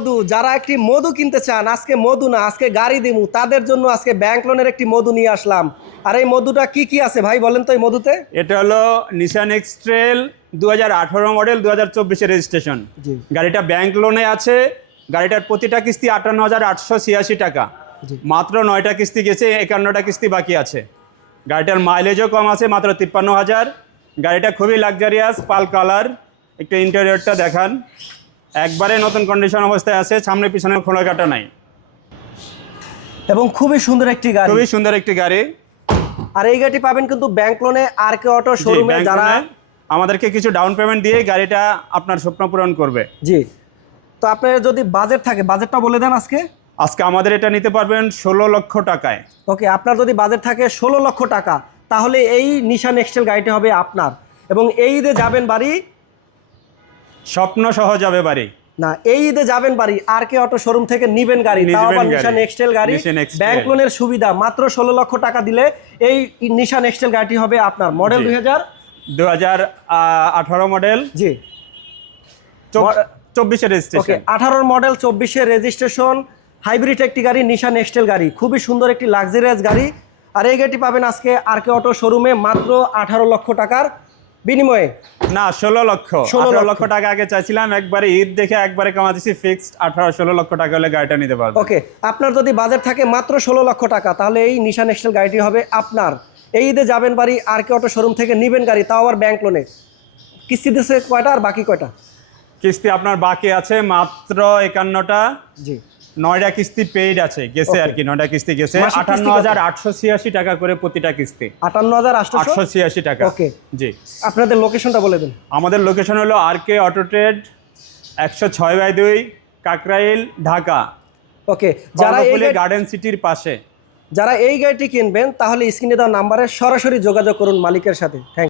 মধু যারা একটি মধু কিনতে চান আজকে মধু না আজকে গাড়ি দিমু তাদের জন্য আজকে ব্যাংক লোনের একটি মধু নিয়ে আসলাম। আর এই মধুটা কি কি আছে ভাই বলেন তো এই মধুতে? এটা হলো নিশান এক্সট্রেল দু হাজার আঠারো মডেল দু হাজার রেজিস্ট্রেশন গাড়িটা ব্যাংক লোনে আছে গাড়িটার প্রতিটা কিস্তি আটান্ন হাজার আটশো ছিয়াশি টাকা। মাত্র নয়টা কিস্তি গেছে একান্নটা কিস্তি বাকি আছে। গাড়িটার মাইলেজও কম আছে মাত্র তিপ্পান্ন হাজার। গাড়িটা খুবই লাক্সারিয়াস পাল কালার একটু ইন্টেরিয়রটা দেখান। একবারে নতুন কন্ডিশন অবস্থায় আছে সামনে পিছনে খোলা কাটা নাই। এবং খুবই সুন্দর একটি গাড়ি। খুবই সুন্দর একটি গাড়ি। আর এই গাড়িটি পাবেন কিন্তু ব্যাংক লোনে আর কে অটো শোরুমে যারা আমাদেরকে কিছু ডাউন পেমেন্ট দিয়ে গাড়িটা আপনার স্বপ্ন পূরণ করবে। জি। তো আপনার যদি বাজেট থাকে বাজেটটা বলে দেন আজকে। আজকে আমাদের এটা নিতে পারবেন ষোলো লক্ষ টাকায়। ওকে আপনার যদি বাজেট থাকে ষোলো লক্ষ টাকা তাহলে এই নিশান এক্সটেল গাড়িটি হবে আপনার। এবং এই ঈদে যাবেন বাড়ি স্বপ্ন সহ যাবে বাড়ি। না এই ঈদে যাবেন বাড়ি আর কে অটো শোরুম থেকে নিবেন গাড়ি তাও আবার। নিশান এক্সটেল গাড়ি। ব্যাংক লোনের সুবিধা মাত্র ষোলো লক্ষ টাকা দিলে এই নিশান এক্সটেল গাড়িটি হবে আপনার মডেল। দুই হাজার? দু হাজার আঠারো মডেল জি। চব্বিশের ওকে রেজিস্ট্রেশন আঠারোর মডেল চব্বিশের রেজিস্ট্রেশন হাইব্রিড একটি গাড়ি নিশান এক্সটেল গাড়ি। খুবই সুন্দর একটি লাক্সারিয়াস গাড়ি। আর এই গাড়িটি পাবেন আজকে আর কে অটো শোরুমে মাত্র আঠারো লক্ষ টাকার। বিনিময়ে? না ষোলো লক্ষ। ষোলো লক্ষ। টাকা আগে চাইছিলাম একবারে ঈদ দেখে একবারে কমা ফিক্সড আঠারো ষোলো লক্ষ টাকা হলে গাড়িটা নিতে পারব। ওকে আপনার যদি বাজেট থাকে মাত্র ষোলো লক্ষ টাকা তাহলে এই নিশান এক্সটেল গাড়িটি হবে আপনার। এই ঈদে যাবেন বাড়ি আর কে অটো শোরুম থেকে নিবেন গাড়ি তাও আবার ব্যাংক লোনে কিস্তি দিচ্ছে কয়টা আর বাকি কয়টা? কিস্তি আপনার বাকি আছে মাত্র একান্নটা। জি। নয়টা কিস্তি পেইড আছে গেছে আর কি নয়টা কিস্তি গেছে। আটান্ন হাজার আটশো ছিয়াশি টাকা করে প্রতিটা কিস্তি। আটান্ন হাজার আটশো ছিয়াশি টাকা। Okay. জি। আপনাদের লোকেশনটা বলে দিন। আমাদের লোকেশন হলো আর কে অটো ট্রেড একশো ছয় বাই দুই কাকরাইল ঢাকা। ওকে যারা এই গার্ডেন সিটির পাশে। যারা এই গাড়িটি কিনবেন তাহলে স্ক্রিনে দেওয়া নাম্বারে সরাসরি যোগাযোগ করুন মালিকের সাথে। থ্যাংক